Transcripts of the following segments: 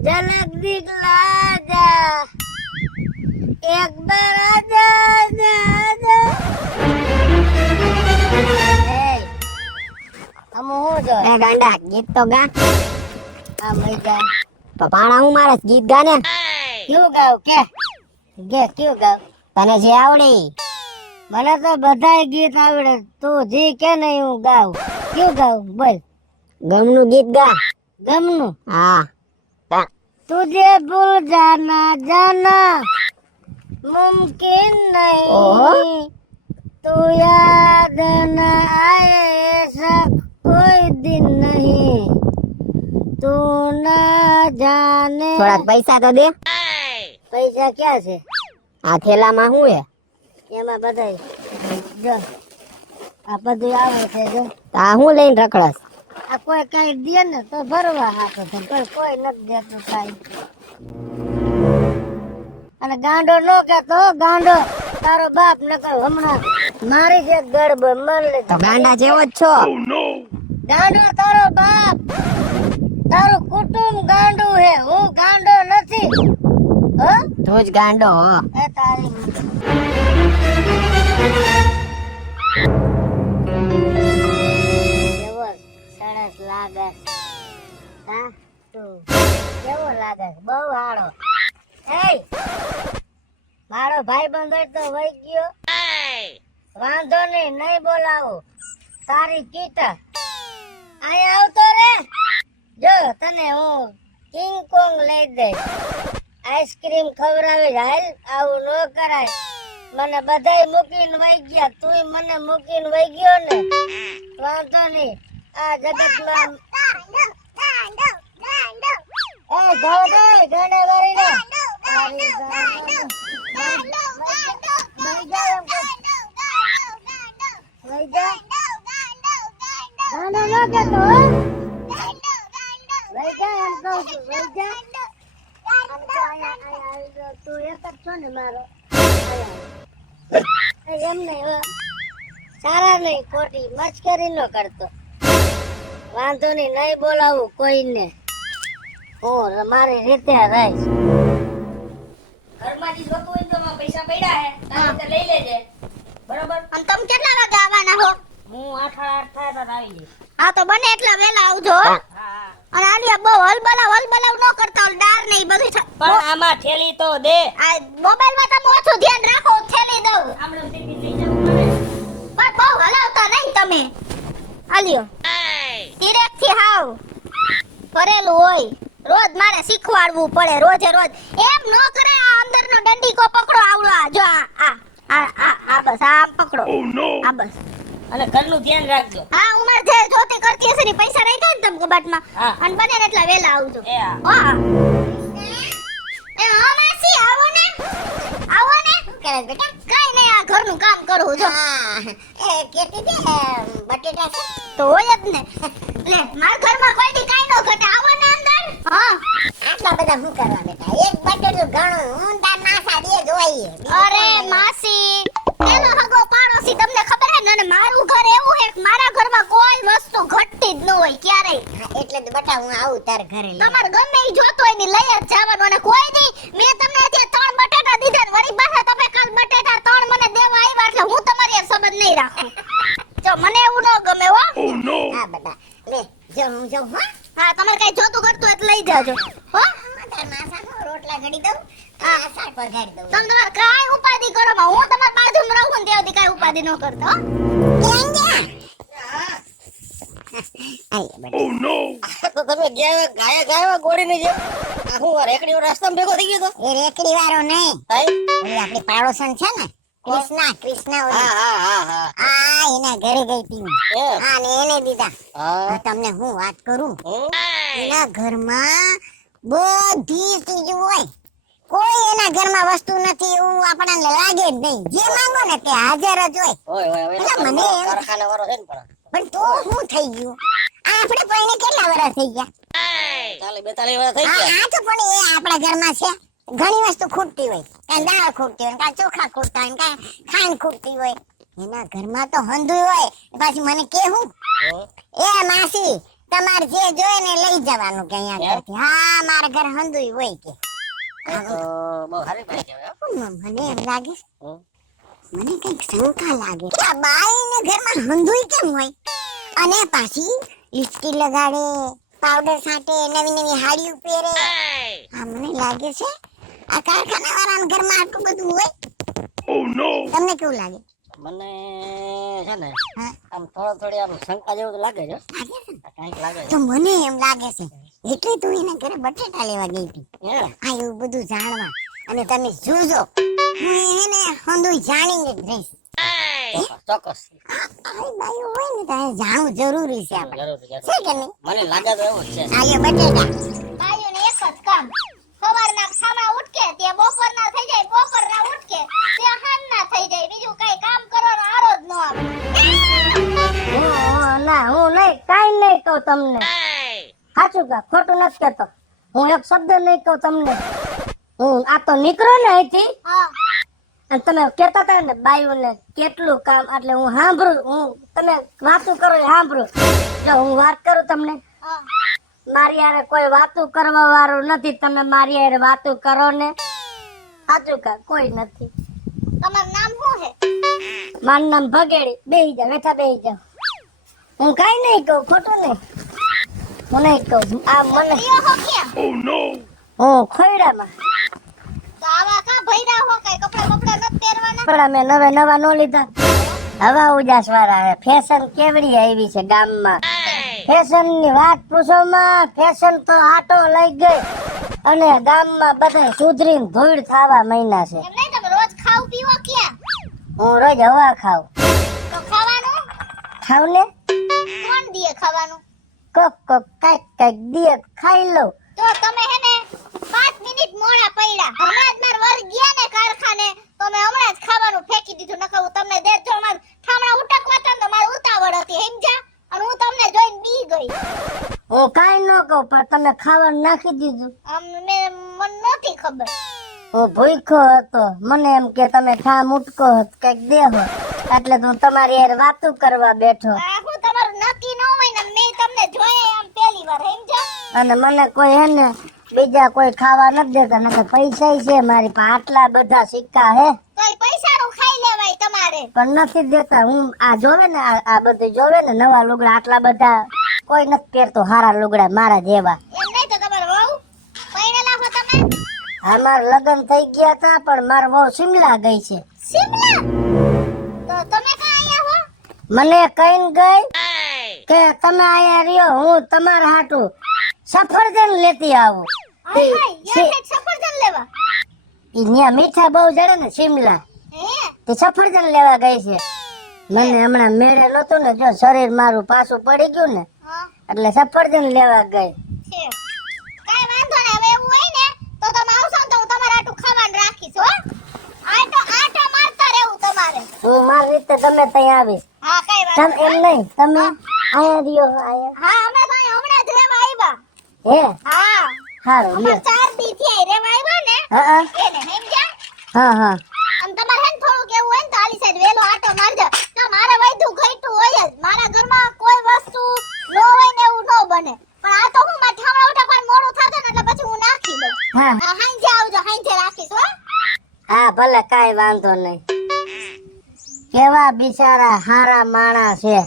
झलक दिखला जा एक बार आजा आजा आजा हम हो जो એ ગાંડા ગીત તો ગા આ મજા તો પાણા હું મારે ગીત ગા ને ક્યું ગાવ કે ગે ક્યું ગાવ તને જે આવડી મને તો બધાય ગીત આવડે તું જી કે નહીં હું ગાવ ક્યું ગાવ બોલ ગમનું ગીત ગા ગમનું હા तुझे भूल जाना जाना मुमकिन नहीं तू याद न आए ऐसा कोई दिन नहीं तू न जाने થોડાક પૈસા તો દે પૈસા ક્યાં છે આ થેલામાં શું હે એમાં બધાય જો આ બધું આવે છે જો આ હું લઈને રખડસ આ કોઈ કઈ દે ને તો ભરવા હાથો છે પણ કોઈ નથી દેતું કાઈ અને ગાંડો નો કેતો ગાંડો તારો બાપ ન કહો હમણાં મારી છે ગડબ મર લે તો ગાંડા જેવો જ છો ગાંડો તારો બાપ તારું કુટુંબ ગાંડુ હે હું ગાંડો નથી હો તું જ ગાંડો હો એ તારી કેવો સરસ લાગે હા તું કેવો લાગે બહુ હાડો એ મારો ભાઈ બંધ તો વહી ગયો વાંધો નહીં નહીં બોલાવો તારી કીટા અહીંયા આવતો રે જો તને હું કિંગ કોંગ લઈ દે આઈસ્ક્રીમ ખવડાવી હાલ આવું ન કરાય મને બધાય મૂકીને વહી ગયા તુંય મને મૂકીને વહી ગયો ને વાંધો નહીં આ જગતમાં એ જાવ દે ગાંડા વાળીને સારા નહીં ખોટી મસ્કરી નો કરતો વાંધો નહીં નહીં બોલાવું કોઈને હું મારી રીતે રહીશ ઘરમાંથી જોતું હોય તો માં પૈસા પડ્યા હે તારે તે લઈ લેજે બરોબર અને તમે કેટલા વાગે આવવાના હો હું 8:30 થાય તો આવી જઈશ હા તો બને એટલા વેલા આવજો હો. હા અને આલિયા બહુ હલબલાવ ન કરતા ઓલ ડાર ને ઈ બધું પણ આમાં થેલી તો દે આ મોબાઈલ માં તમે ઓછું ધ્યાન રાખો થેલી દઉં આમણે ટીપી લઈ જવું પડે પણ બહુ હલાવતા નહીં તમે આલિયો તિરેક થી હાવ કરેલું હોય રોજ મારે શીખવાડવું પડે રોજે રોજ એમ નો કરે આ અંદરનો દંડીકો પકડો આવડો આ જો આ બસ આમ પકડો આ બસ અને ઘરનું ધ્યાન રાખજો હા ઉમર જે જોતી કરતી હશે ને પૈસા રાખ્યા ને તમે કબાટમાં હા. અને બને ને એટલા વેલા આવજો એ હા. હા એ હા માસી આવો ને કરે બેટા કઈ નહીં આ ઘરનું કામ કરું જો એ કેતી દે બટેટા છે તો હોય જ ને લે મારા ઘરમાં કોઈ દી કાઈ નો ઘટે આવો ને અંદર હા આટલા બધા શું કરવા બેટા એક બટેટું ઘણું ઊંડા નાસા દે જોઈએ અરે માસી એનો હગો પાડોશી તમને ખબર હે ને મારું ઘર એવું હે કે મારા ઘરમાં કોઈ વસ્તુ ઘટતી જ ન હોય ક્યારેય એટલે તો બટા હું આવું તાર ઘરે લઈ તમારે ગમે ઈ જોતો હોય ને લઈ જ જવાનું અને કોઈ દી મેં તમને આજે 3 બટેટા દીધા ને વળી પાછા તમે કાલ બટેટા 3 મને દેવા આવ્યા એટલે હું તમારી હારે સંબંધ નહીં રાખું જો મને એવું ન ગમે હો હા બટા લે જો હું જાઉં હા તમારે કઈ જોતું કરતું હોય તો લઈ જાજો હો તાર માસા નો રોટલા ઘડી દઉં આ શાક પર ઘડી દઉં તમે તમારે કાઈ ઉપાધિ કરો માં હું તમારી બાજુમાં રહું ને ત્યાંથી કાઈ ઉપાધિ ન કરતો હો કેમ ગયા આય બટા તો તમે ગાયા ગોળીને જે આખું રેકડીઓ રસ્તામાં ભેગો થઈ ગયો તો એ રેકડી વાળો નહીં ભાઈ ઓલી આપણી પાડોશન છે ને કૃષ્ણા ઓલી. હા આ એના ઘરે ગઈ તી હું. એમ? હા ને એને દીધા હા હવે તમને હું વાત કરું હમ? એના ઘરમાં બધી ચીજ હોય કોઈ એના ઘરમાં વસ્તુ નથી એવું આપણને લાગે જ નહીં જે માંગો ને તે હાજર જ હોય ઓય હવે એટલે મને એમ- કારખાના વાળો છે ને પણ પણ તો શું થઈ ગયું આ આપણે કોઈને કેટલા વર્ષ થઈ ગયા 42 વર્ષ થઈ ગયા આ તો પણ એ આપણા ઘરમાં છે ઘણી વસ્તુ ખૂટતી હોય કાંઈ દાળ ખૂટતી હોય કાંઈ ચોખા ખૂટતા હોય કાંઈ ખાંડ ખૂટતી હોય એના ઘરમાં તો હંધુય હોય પાછી મને કે હું હમ? એ માસી તમારે જે જોઈએ ને લઈ જવાનું કે અહીંયા ઘરથી. હા મારા ઘર હંધુય હોય કે તો બહુ સારી બાઈ કહેવાય હો. મને એમ લાગે હમ. મને કઈક શંકા લાગે કે આ બાઈને ઘરમાં હંધુય કેમ હોય અને પાછી લિપસ્ટિક લગાડે પાવડર છાંટે નવી નવી હાડીઓ પહેરે આ મને લાગે છે આ કારખાના વાળાના ઘરમાં આટલું બધું હોય. તમને કેવું લાગે? મને છે ને હા? આમ થોડી આમ શંકા જેવું તો લાગે છે હો. લાગે છે ને? કાંઈક લાગે છે તો મને એમ લાગે છે એટલે તું એના ઘરે બટેટા લેવા ગઈ હતી હે? આ એવું બધું જાણવા. અને તમે જોજો હું એને હંધુય જાણીને જ રહીશ. ચોક્કસ આવી બાઈઓ હોય ને તો એ જાણવું જરૂરી છે આપણે. જરૂર જરૂર છે કે નહીં? મને લાગે તો એવું જ છે આ લ્યો બટેટા. બાઈઓને એક જ કામ, સવારના ખાવા ઉઠકે તે બપોરના થઈ જાય, બપોરના ઉઠકે તે સાંજના થઈ જાય, બીજું કઈ કામ કરવાનો આરો જ ન આવે. હું નહીં કાઈ નહીં કહું તમને. સાચું કા ખોટું નથી કહેતો. હું એક શબ્દ નહીં કહું તમને. હું આ તો નીકળો ને અહીંથી હા અને તમે કહેતા હતા ને બાયુને કેટલું કામ એટલે હું સાંભળું. હું તમે વાતું કરો એ સાંભળું. જો હું વાત કરું તમને હા મારી હારે કોઈ વાતું કરવા વાળું નથી. તમે મારી હારે વાતું કરો ને સાચું કા કોઈ નથી. તમારું નામ શું છે? મારું નામ ભગેડી. બેહી જાવ બેઠા બેહી જાવ. હું કઈ નહીં કહું ખોટું નહીં. હું નહીં કહું આ મને પ્રિય હો ક્યાં? હું ખોયડામાં તો આવા કા ભૈરા હો, કઈ કપડા બપડા નથી પહેરવાના? કપડા મેં નવા નો લીધા. હવા ઉજાસ વાળા ફેશન કેવડી આવી છે ગામમાં. ફેશન ની વાત પૂછો માં. ફેશન તો આટો લઈ ગઈ અને ગામમાં બધા સુધરીને ધૂળ થવા મહિના છે. એમ નહીં, તમે રોજ ખાવ પીવો ક્યાં? હું રોજ હવા ખાવ તો ખાવાનું ખાવ ને કોણ દીએ ખાવાનું? કોક કોક કઈક કઈક દિયે ખાઈ લઉં. તો તમે હે ને 5 મિનિટ મોડા પડ્યા. હમણાં જ માર વર ગયા ને કારખાને તો મેં હમણાં જ ખાવાનું ફેંકી દીધું. નકર હું તમને દેત જો માર ઠામણા ઉટકવા હતા ને તો મારે ઉતાવળ હતી સમજ્યા, અને હું તમને જોઈને બી ગઈ. હું કાઈ ન કહું પણ તમે ખાવાનું નાખી દીધું. મને નહોતી ખબર. હું ભૂખ્યો હતો. મને એમ કે તમે ઠામ ઉટકો હતો કઈક દેહો એટલે તો હું તમારી હારે વાતું કરવા બેઠો. આ હું તમારું નક્કી ન હોય ને મેં તમને જોયા આમ પહેલી વાર સમજ્યા. અને મને કોઈ હે ને બીજા કોઈ ખાવા નથી દેતા. નકર પૈસા છે મારી પાસે આટલા બધા સિક્કા હે તો એ પૈસાનું ખાઈ લેવાય તમારે. પણ નથી દેતા. હું આ જોવે ને આ બધું જોવે ને નવા લુગડા આટલા બધા કોઈ નથી પહેરતો હારા લુગડા મારા જેવા. એમ નહીં તો તમારે વહુ પરણેલા હો તમે? અમાર લગ્ન થઈ ગયા હતા પણ મારા બહુ શિમલા ગઈ છે. શિમલા? તો તમે કાં આયા હો? મને કહીને ગઈ કે તમે અહીંયા રહ્યો હું તમારા હાટું સફરજન લેતી આવું. હાય હાય, યાર હેઠ સફરજન લેવા? ઈ ન્યા મીઠા બહુ જડે ને શિમલા હે તે સફરજન લેવા ગઈ છે. મને હમણાં મેળે નતું ને જો શરીર મારું પાછું પડી ગયું ને હા એટલે સફરજન લેવા ગઈ. છે. કાંઈ વાંધો નહીં, હવે એવું હોય ને તો તમે આવશો ને તો હું તમારા હાટું ખાવાનું રાખીશ હો. આટા મારતા રહેવું તમારે. હું મારી રીતે ગમે ત્યાં આવીશ. હા કાંઈ વાંધો તમે એમ નહીં તમે અહીંયા રહ્યો અહીંયા. હા અમે તો અહીં હમણાં જ રહેવા આવ્યા. હે હા સારું અમાર લ્યો. 4 દી થી રહેવા આવ્યા ને હા એને સમજ્યા. હા હા અને તમારે હે ને થોડુંક એવું હોય ને તો આલી સાઈડ વેલો આટો મારજો. તો મારે વૈધું ઘટ્યું હોય જ. મારા ઘરમાં કોઈ વસ્તુ ન હોય ને એવું ન બને. પણ આ તો હું મારા ઠામડા ઉઠકવાનું મોડું થશે ને એટલે પછી હું નાખી દઉં. હા હા હાંજે આવજો, હાંજે રાખીશ હો. હા ભલે કાંઈ વાંધો નહીં. કેવા બિચારા હારા માણા છે.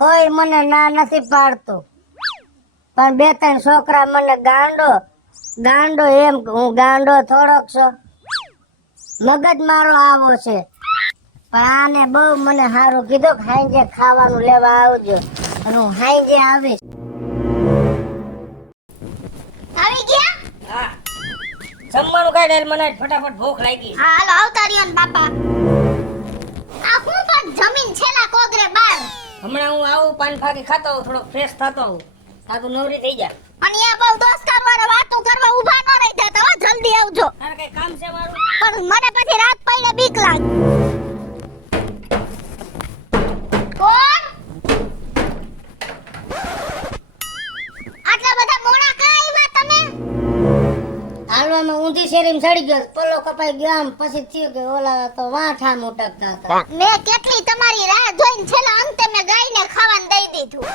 કોઈ મને ના નથી પાડતું પણ 2-3 છોકરા મને ગાંડો એમ હું ગાંડો થોડોક છો. મગજ મારો આવો છે પણ આને બહુ મને સારું કીધું કે હાંજે ખાવાનું લેવા આવજો અને હું હાંજે આવીશ. આવી ગયા? હા જમવાનું ખાઈ લે મને ફટાફટ ભૂખ લાગી. હા હાલો આવતા રહ્યો ને બાપા. આ હું પણ જમીન છેલ્લા કોગરે બાર. હમણાં હું આવું પાન ફાકી ખાતો હોઉં થોડો ફ્રેશ થતો હોઉં તાતું નવરી થઈ જા. અને આ બહુ દોસ્તાર વાળા વાતો કરવા ઊભા ન રહી જતા હો, જલ્દી આવજો. તારે કઈ કામ છે મારું? પણ મને પછી રાત પડીને બીક લાગે. કોણ? આટલા બધા મોડા કાં આવ્યા તમે? હાલવામાં ઊંધી શેરીમાં ચડી ગયો પલ્લો કપાઈ ગયો આમ પછી થયું કે ઓલા તો વાંઠા મોટકતા હતા. મેં કેટલી તમારી રાહ જોઈને છેલ્લા અંતે મેં ગાયને ખાવાનું દઈ દીધું.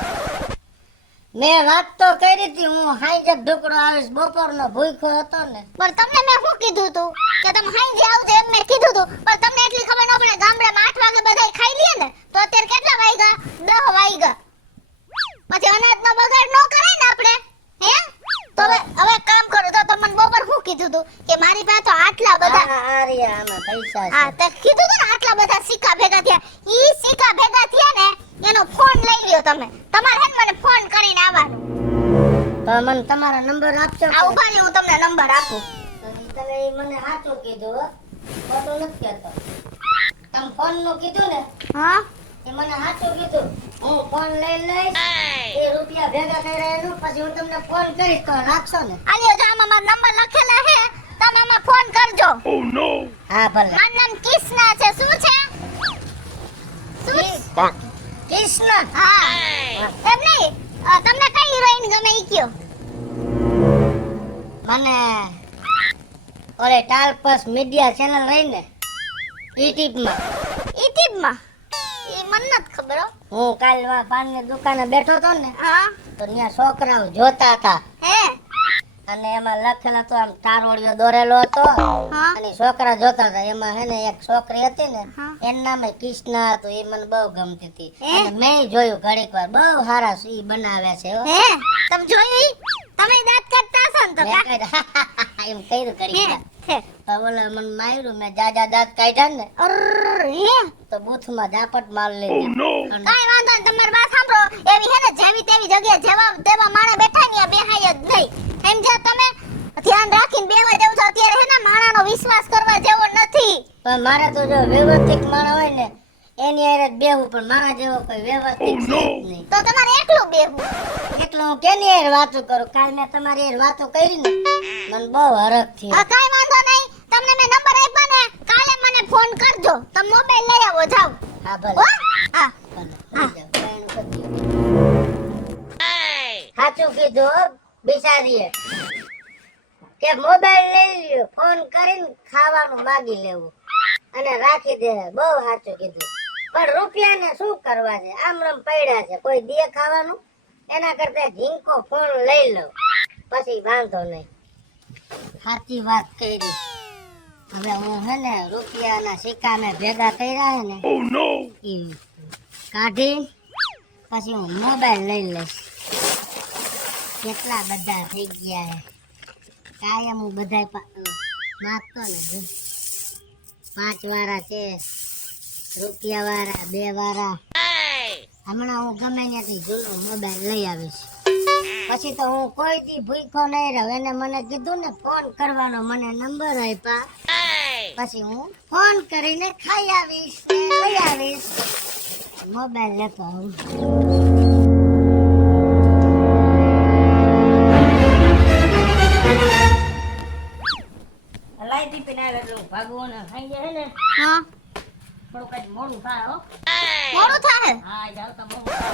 મેં વાત તો કરી હતી, હું હાઈ જ ઢોકળો આવીશ, બપોરનો ભૂખ્યો હતો ને. પણ તમને મેં શું કીધું તું કે તમે હાંજે આવજો એમ મેં કીધું તું, પણ તમને એટલી ખબર ન પડે ગામડામાં 8 વાગે બધાય ખાઈ લે ને, તો અત્યારે કેટલા વાગ્યા? 10 વાગ્યા. પછી અનાજનો બગાડ ન કરાય ને આપણે, હે? તો હવે કામ કરો તો તમને બપોર શું કીધું તું કે મારી પાસે તો આટલા બધા આ રહ્યા આમાં પૈસા છે. હા તે કીધું તું ને આટલા બધા સિક્કા ભેગા થયા. ઈ સિક્કા ભેગા થયા ને એનો ફોન લઈ લ્યો તમે. તમારે હે ને મને ફોન કરીને આવવાનું. તો મને તમારો નંબર આપજો. આ ઉભા રહ્યો, હું તમને નંબર આપું. તો ઈ તમે મને સાચું કીધું હો, ખોટું નથી કહેતો. તમે ફોન નું કીધું ને હા એ મને સાચું કીધું. હું ફોન લઈ લઈશ, એ રૂપિયા ભેગા કર્યા એનું પછી હું તમને ફોન કરીશ, તો રાખશો ને? આલ્યો જો આમાં મારો નંબર લખેલા હે, તમે આમાં ફોન કરજો. હા ભલે. મારું નામ કિસના છે. શું છે? કૃષ્ણ. હા એમ નહીં, તમને કઈ હિરોઈન ગમે ઈ કયો. મને ઓલે ટાલપસ મીડિયા ચેનલ રહી ને યુટ્યુબમાં, યુટ્યુબમાં ઈ મને નથી ખબર હો. હું કાલ પાનની દુકાને બેઠો તો ને, હા તો ત્યાં છોકરાઓ જોતા હતા હે અને એમાં લખેલો તો આમ તારોડિયો દોરેલો હતો હા અને છોકરા જોતા હતા. એમાં હે ને એક છોકરી હતી ને, હા. એનું નામ કૃષ્ણા હતું. એ મને બહુ ગમતી હતી હે? અને મેં જોયું ઘડીક વાર, બહુ સારા ઈ બનાવે છે હો. હે તમે જોયું ઈ? તમે દાંત કાઢતા હશો ને તો મેં કહ્યું, એમ કર્યું હે કરી. હે ઓલે મને માર્યું, મેં જાજા દાંત કાઢ્યા ને અર હે તો બૂથમાં ઝાપટ માર લીધી. અને કાઈ વાંધો નહીં, તમારી વાત સાંભળો. એવી હે ને જેવી તેવી જગ્યાએ જેવા તેવા માણસ બેઠા ને બેહાય જ નહીં. સમજ્યા તમે? ધ્યાન રાખીને બેવા દેવું છે. અત્યારે હે ને માણાનો વિશ્વાસ કરવા જેવો નથી. પણ મારે તો જો વ્યવસ્થિત માણસ હોય ને એની હારે જ બેહવું, પણ મારા જેવો કોઈ વ્યવસ્થિત છે જ નહીં. તો તમારે એકલું બેહવું. એટલે હું કેની હારે વાતો કરું? કાલ મેં તમારી હારે વાતો કરી ને મને બહુ હરખ થયો. હા કાઈ વાંધો નહીં, તમને મેં નંબર આપ્યો ને, કાલે મને ફોન કરજો. તમે મોબાઈલ લઈ આવો, જાવ. હા ભલે. હો હા ભલે. લઈ જાઓ. કાંઈ નું કરજો. સાચું કીધું હો બિચારીએ કે મોબાઈલ લઈ લ્યો, ફોન કરીને ખાવાનું માગી લેવું અને રાખી દે. બહુ સાચું કીધું. પણ રૂપિયાને શું કરવા છે? આમરમ પડ્યા છે, કોઈ દે ખાવાનું? એના કરતા ઝીંકો ફોન લઈ લો, પછી વાંધો નહીં. સાચી વાત કરી. હવે હું હે ને રૂપિયાના સિક્કા મેં ભેગા કર્યા હે ને ઈ કાઢી પછી હું મોબાઈલ લઈ લઈશ. કેટલા બધા થઈ ગયા હે. કાયમ હું બધાય માગતો ને 5 વાળા છે, રૂપિયા વાળા, 2 વાળા. હમણાં હું ગમે ત્યાંથી જૂનો મોબાઈલ લઈ આવીશ. પછી તો હું કોઈ દી ભૂખ્યો નહીં રહું. એને મને કીધું ને ફોન કરવાનો, મને નંબર આપ્યા. પછી હું ફોન કરીને ખાઈ આવીશ ને લઈ આવીશ. મોબાઈલ લેતો આવું. લાઈ ટીપીને આવે એટલે હું ભાગવું ને ખાઈ જાય ને હા થોડું કઈ મોડું થાય હો. મોડું થાય. હા જાવ તો મોડું થાય.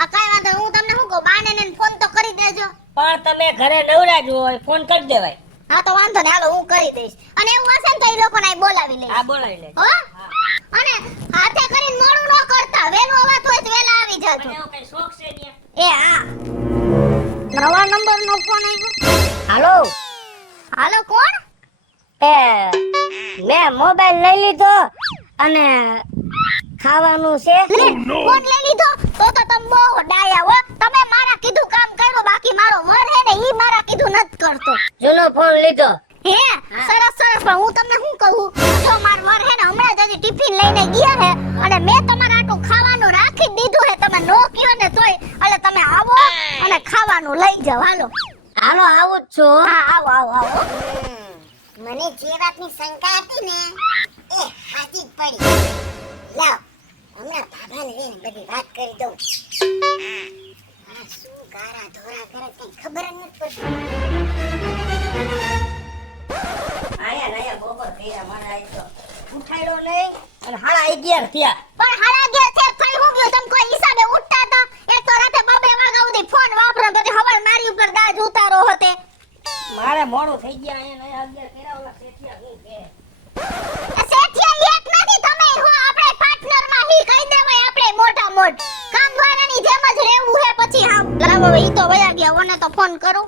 આ કાઈ વાંધો નહીં, હું તમને શું કહું, બાને ને ફોન તો કરી દેજો. પણ તમે ઘરે નવરા જ હોય, ફોન કરી દેવાય. હા તો વાંધો નહીં, હાલો હું કરી દઈશ. અને એવું હશે ને તો એ લોકોને અહીં બોલાવી લઈશ. હા બોલાવી લે. હો અને હાથે કરીને મોડું ન કરતા, વહેલું અવાજ હોય તો વહેલા આવી જાજો. મને એવો કઈ શોખ છે ને. એ હા નવા નંબર નો ફોન આવ્યો. હાલો હાલો કોણ? એ મેં મોબાઈલ લઈ લીધો અને ખાવાનું છે. ફોન લઈ લીધો તો તમે બહુ ડાયા હો. તમે મારા કીધું કામ કર્યું, બાકી મારો વર હે ને ઈ મારા કીધું નથી કરતો. જૂનો ફોન લીધો. હે સરસ સરસ. પણ હું તમને શું કહું, જો માર વર હે ને હમણાં જ હજી ટિફિન લઈને ગયા હે અને મેં તમારા આટલું ખાવાનું રાખી જ દીધું હે. તમે નો કયો ને તોય એટલે તમે આવો અને ખાવાનું લઈ જાઓ. હાલો હાલો આવું જ છું. હા આવો આવો આવો. મને જે વાતની શંકા હતી ને એ હાથી જ પડી. લાવ હમણાં બાબાને લઈને બધી વાત કરી દઉં. આ શું ગારા ધોરા કરે કઈ ખબર જ નથી પડતી. આયા નાયા બપોર થયા મારા આજ તો ઉઠાડ્યો નહીં અને 11:30 થયા. પણ હાડા ગયા છે થઈ હું ગયો, તમે કોઈ હિસાબે ઉઠતા હતા? એક તો રાતે 2 વાગ્યા સુધી ફોન વાપરો, પછી હવાર મારી ઉપર દાજ ઉતારો હોતે. મારે મોડું થઈ ગયા. અહીંયા નયા 11 કર્યા. ઓલા શેઠિયા હું કે આ શેઠિયા એક નથી, તમે હો આપણે પાર્ટનર માં હી કહી દેવાય આપણે મોટા મોટ. કામવાળાની જેમ જ રહેવું હે પછી હા લાવો હવે ઈ તો વયા ગયા ઓને તો ફોન કરું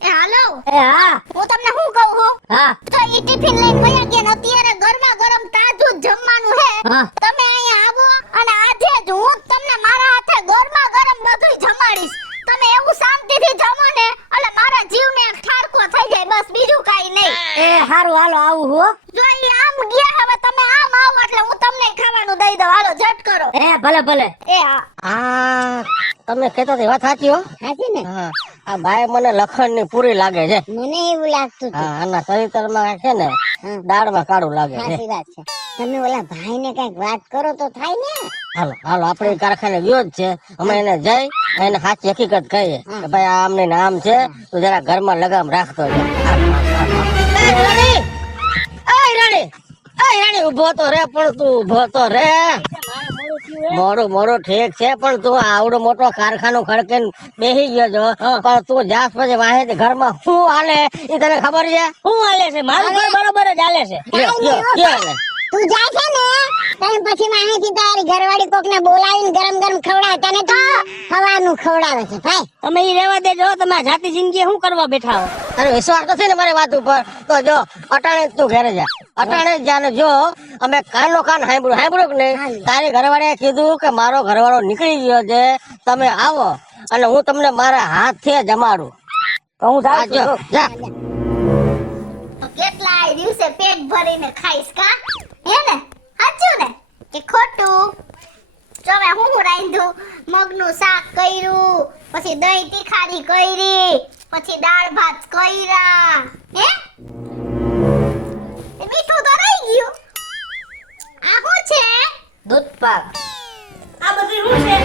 એ હાલો એ હા હું તમને શું કહું છું હા તો ઈ ટિફિન લઈને વયા ગયા ને અત્યારે ગરમા ગરમ તાજું જ જમવાનું હે હા તમે અહીંયા આવો અને આજે જ હું તમને મારા હાથે ગરમા ગરમ બધું જમાડીશ તમે એવું શાંતિથી જમો ને એટલે મારા જીવને ઠારકો થઈ જાય બસ બીજું કાઈ નહીં એ હારું હાલો આવું હો જો ઈ આમ ગયા હવે તમે આમ આવો એટલે હું તમને ખાવાનું દઈ દઉં હાલો ઝટ કરો એ ભલે ભલે એ હા આ તમે કહેતા હતી વાત સાચી હો. સાચી ને હા આ ભાઈ મને લખણની પૂરી લાગે છે. મને એવું લાગતું હતું. હા આના ચરિત્રમાં છે ને દાળમાં કાળું લાગે છે. સાચી વાત છે. તમે ઓલા ભાઈને કઈક વાત કરો તો થાય ને. હાલો હાલો આપણે કારખાને ગયો જ છે અમે એને જઈ એને સાચી હકીકત કહીએ કે ભાઈ આ આમને ને આમ છે તું જરા ઘરમાં લગામ રાખતો છે. રાણી ઉભો તો રે પણ તું ઉભો તો રે મોડું ઠીક છે પણ તું આવડો મોટો કારખાનો ખડકે બેસી ગયો છો પણ તું જાસ પછી વાહે ઘરમાં શું હાલે એ તને ખબર છે? શું હાલે છે મારું ઘર બરોબર જ હાલે છે તું જાય છે ને તને પછી માહિતી તારી ઘરવાળી કોક ને બોલાવીને ગરમ ગરમ ખવડાવે તને તો ખવાનું ખવડાવે છે ભાઈ. તમે ઈ રહેવા દેજો તમે જાતિ જિંદગી શું કરવા બેઠા હો અરે વિશ્વાસ નથી ને મારી વાત ઉપર તો જો અટાણે જ તું ઘરે જા અટાણે જ જા ને જો અમે કાનનો કાન સાંભળ્યું કે નહીં તારી ઘરવાળાએ કીધું કે મારો ઘરવાળો નીકળી ગયો છે તમે આવો અને હું તમને મારા હાથથી જમાડું તો હું જાઉં જો છું. જા તો કેટલાય દિવસે પેટ ભરીને ખાઈશ કા હે ને સાચું ને કે ખોટું જો હવે હું રાંધું મગનું શાક કર્યું પછી દહીં તીખારી કરી પછી દાળ ભાત કર્યા હે એ મીઠું તો રહી ગયું આ શું છે દૂધ પાક આ બધું શું છે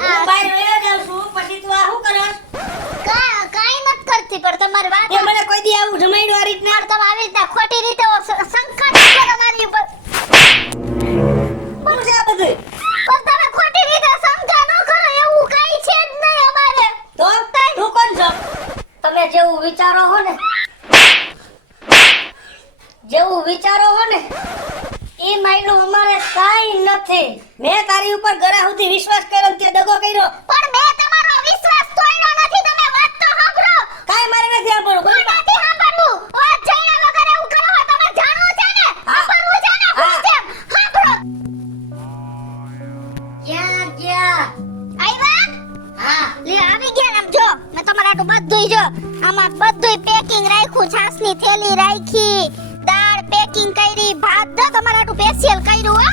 આ બાય રહ્યો જાઉં છું પછી તું આ શું કરસ કાઈ નથી કરતી પણ તમારી વાત એ મને કોઈ દી આવું જમાડ્યું આ રીતના તમે આવી રીતના ખોટી રીતે સંકટ કરો મારી ઉપર શું છે આ બધું પણ તમે ખોટી રીતે સમજા ન કરો એવું કાઈ છે જ નહીં અમારે તો તું કોણ છો તમે જેવું વિચારો હો ને એ માયલું અમારે કાઈ નથી મેં તારી ઉપર ગળા સુધી વિશ્વાસ કર્યો તે દગો કર્યો પણ મેં તમારો વિશ્વાસ તોડ્યો નથી તમે વાત તો સાંભળો કાઈ મારે નથી સાંભળવું બોલ નથી સાંભળવું વાત જઈને વગર એવું કરો તમે જાણો છે ને હા. સાંભળવું છે ને હું છે સાંભળો ક્યાં ગયા આવ્યા હા લે આવી ગયા ને આમ જો મેં તમારા આટલું બધુંય જો આમાં બધુંય પેકિંગ રાખ્યું છાસની થેલી રાખી દાળ પેકિંગ કરી ભાત દો તમારા આટલું સ્પેશિયલ કર્યું હો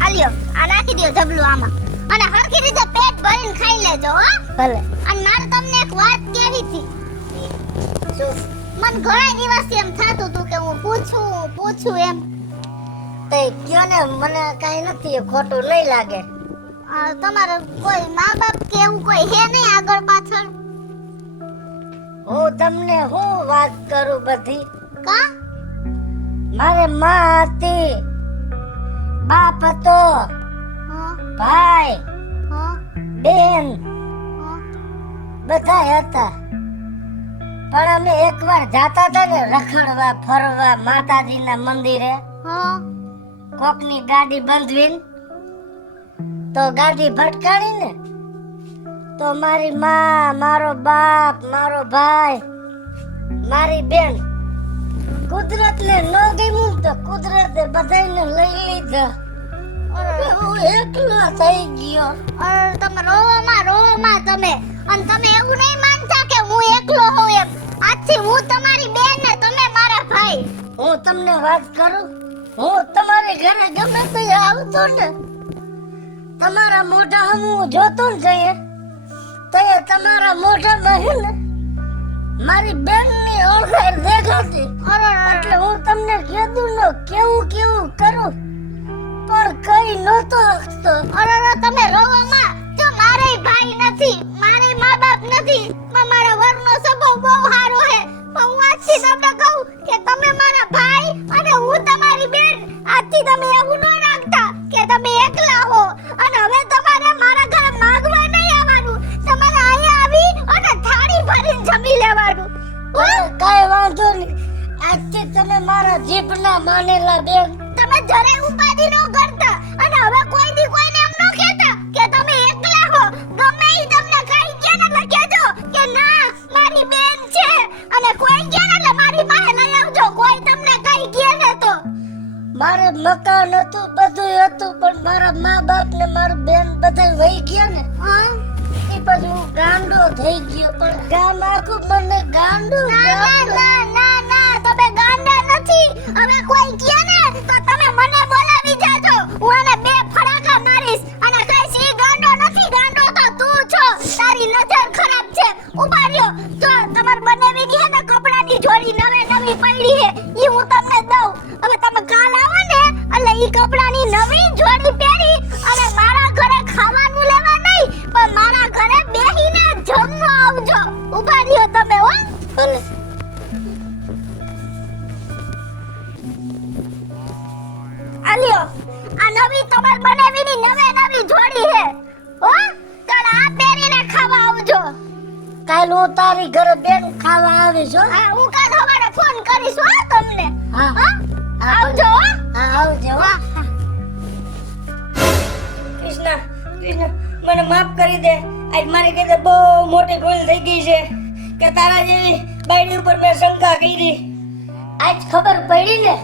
આલ્યો આ નાખી દો જબલું આમાં અને હરખી રીતે પેટ ભરીને ખાઈ લેજો હો ભલે અને મારે તમને એક વાત કહેવી હતી મને ઘણા દિવસથી એમ થતું હતું કે હું પૂછું એમ તે કયો ને મને કાઈ નથી એ ખોટું નહીં લાગે તમારે કોઈ મા બાપ કે એવું કોઈ હે નહીં આગળ પાછળ હું તમને હું વાત કરું બધી કા મારે માં હતી બાપ હતો હા ભાઈ હા બેન હા બધા હતા પણ અમે એકવાર જાતા હતા ને રખડવા ફરવા માતાજીના મંદિરે હા કોકની ગાડી બંધવીને તો ગાડી ભટકાડી ને તો મારી માં મારો બાપ મારો ભાઈ મારી બેન કુદરતને ન ગમ્યું તો કુદરતે બધાને લઈ લીધા હું એકલો થઈ ગયો અરે તમે રોવામાં તમે અને તમે એવું નહીં માનતા કે હું એકલો હોઉં એમ આજથી હું તમારી બેન ને તમે મારા ભાઈ હું તમને વાત કરું હું તમારી ઘરે ગમે તે આવતો ને તમારા મોઢા હું જોતો ને જઈએ તો તમારા મોઢામાં હે ને મારી બેનની ઓળખાણ દેખાતી એટલે હું તમને કીધું ને કેવું કરું પણ કઈ નહોતો હકતો અરે તમે રોવામાં જો મારે ભાઈ નથી મારે મા બાપ નથી પણ મારા વરનો સ્વભાવ બહુ સારો છે પણ હું આજથી તમને કહું કે તમે મારા ભાઈ અને હું તમારી બેન આજથી તમે એવું ન રાખતા કે તમે એકલા હો અને હવે તમારે મારા ઘરે માંગવા નહીં આવવાનું તમારે અહીંયા આવી અને થાળી ભરીને જમી લેવાનું કઈ વાંધો નહીં આજથી તમે મારા જીભના માનેલા બેન તમે જરે ઉપાધિ ન કરતા અને હવે મકાન હતું, બધું હતું, પણ મારા મા બાપ ને મારી બેન બધા વહી ગયા ને. એ પછી હું ગાંડો થઈ ગયો, પણ ગામ આખું મને ગાંડો તમે ગાંડા નથી. હવે કોઈ કહે ને તો તમે મને બોલાવી જાજો. હું એને બે ફડાકા મારીશ અને કહીશ ઈ ગાંડો નથી, ગાંડો તો તું છો. તારી નજર ખરાબ છે. ઉભા રહ્યો. જો તમાર બનાવી ગઈ ને કપડાની જોડી નવી પડી છે, ઈ હું તમને દઉં. હવે તમે કાલ આવો ને એટલે ઈ કપડાની નવી જોડી પહેરી અને મારા ઘરે ખાવાનું લેવા નહીં, પણ મારા ઘરે બેહીને જમવા આવજો. ઉભા રહ્યો તમે હો. ભલે. આલ્યો આ નવી તમાર બનાવીની નવી જોડી છે હો. કાલ આ પહેરીને ખાવા આવજો. કાલ હું તારી ઘરે બેન ખાવા આવીશ હો. હા હું કાલ સવારે ફોન કરીશ હો તમને. હા. હા આવજો હો. હા આવજો હો. કૃષ્ણ મને માફ કરી દે. આજ મારી કીધે બહુ મોટી ભૂલ થઈ ગઈ છે કે તારા જેવી બાયડી ઉપર મેં શંકા કરી. આજ ખબર પડી ને,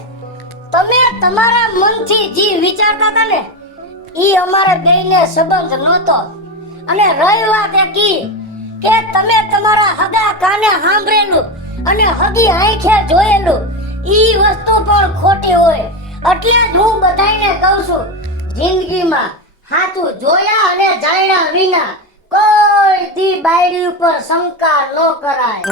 તમે તમારા મનથી જે વિચારતા હતા ને ઈ અમારા બેયને સંબંધ નહોતો. અને રહી વાત એ કી કે તમે તમારા હગા કાને સાંભળેલું અને હગી આંખે જોયેલું, ઈ વસ્તુ પણ ખોટી હોય. એટલે જ હું બધાયને કહું છું, જિંદગીમાં સાચું જોયા અને જાણ્યા વિના કોઈ દી બાયડી ઉપર શંકા ન કરાય.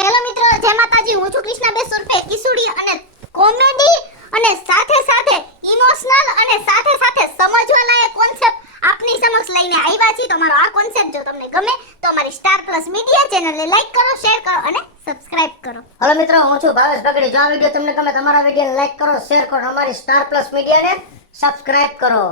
હેલો મિત્રો, જય માતાજી. હું છું કૃષ્ણાબેન સુરફે કિસુડી અને કોમેડી અને સાથે સાથે ઇમોશનલ અને સાથે સાથે સમજવા લાયક કોન્સેપ્ટ આપની સમક્ષ લઈને આવ્યા છીએ. તો મારો આ કોન્સેપ્ટ જો તમને ગમે તો અમારી સ્ટાર પ્લસ મીડિયા ચેનલને લાઈક કરો, શેર કરો અને સબસ્ક્રાઇબ કરો. हेलो मित्रों, હું છું ભાવેશ બગડી. જો આ વિડિયો તમને ગમે તમારા વિડિયોને લાઈક કરો, શેર કરો, અમારી સ્ટાર પ્લસ મીડિયાને સબસ્ક્રાઇબ કરો.